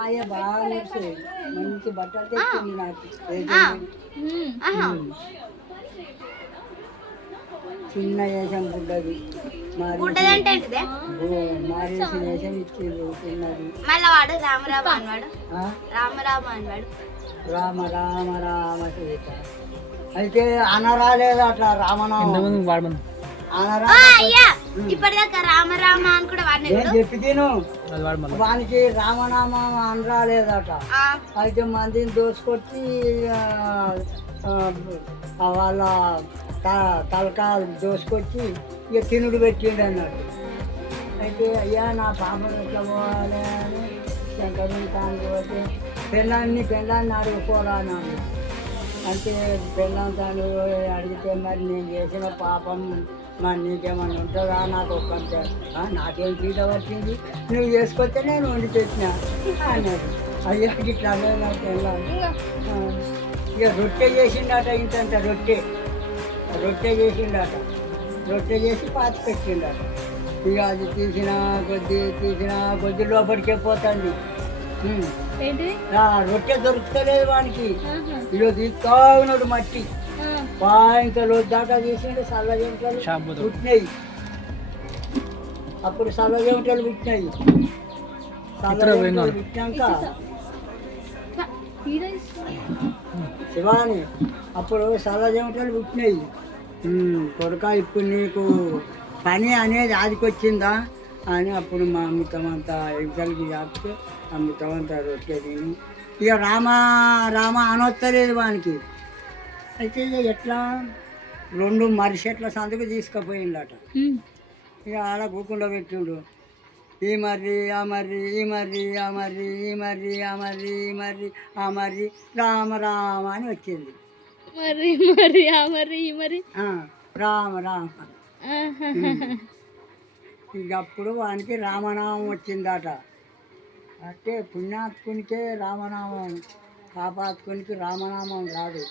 మా అయ్య బాగా నడిచేది, మంచి బట్టలు తెచ్చింది నాకు. చిన్న వేషం గుడ్డది, మారేసిన వేషం ఇచ్చింది చిన్నది. రామ రామ రామ సీత అయితే అనరాలేదు అట్లా రామనామం చెప్పి తిను వానికి రామనామం అనరాలేదట. అయితే మందిని దోసుకొచ్చి వాళ్ళ తలకాలు దోసుకొచ్చి ఇక తినుడు పెట్టిండు అన్నట్టు. అయితే అయ్యా నా పాపను ఎట్లా పోవాలి అని శంకరుని తానికి పోతే పెళ్ళాన్ని అడుగుకోరా అన్నాడు. అంటే పెళ్ళాం తాను అడిగితే మరి నేను చేసిన పాపం మరి నీకేమన్నా ఉంటుందా, నాకు ఒక్కంటే నాకేం పీట వచ్చింది, నువ్వు చేసుకొస్తే నేను వండి పెట్టినా అన్నాడు. అయ్యా ఇట్లా నాకు పెళ్ళాను. ఇక రొట్టె చేసిండట, ఇంతంత రొట్టె చేసిండట. రొట్టె చేసి పాతి పెట్టిండట. ఇక అది తీసిన కొద్ది లోపలికే పోతుంది. రొట్టె దొరుకుతలేదు వానికి. ఇక తీస్తా ఉన్నాడు మట్టి ఇంకా రోజు దాకా తీసిండు. సల్ల చెమటలు పుట్టినాయి. అప్పుడు సల్ల చెమటలు పుట్టినాయి. పుట్టినాక శివాని అప్పుడు సల్ల చెమటలు పుట్టినాయి. కొడుక ఇప్పుడు నీకు పని అనేది ఆదికొచ్చిందా అని అప్పుడు మా అమ్మితమంతా ఎగ్జామ్కి చెప్తే అమ్మితమంతా రొట్టె తిని ఇక రామ అనొత్తలేదు వానికి. అయితే ఎట్లా 2 మరిచెట్ల సందుకు తీసుకుపోయిండట. ఇక ఆడ కూకుండా పెట్టిండు. ఈ మర్రి ఆ మర్రి ఈ మర్రి ఆ మర్రి ఈ మర్రి ఆ మర్రి ఈ మర్రి ఆ మర్రి రామ రామ అని వచ్చింది. రామ రామ ఇక అప్పుడు వానికి రామనామం వచ్చిందట. అంటే పుణ్యాత్కునికే రామనామం, పాపాత్కునికి రామనామం రాదు.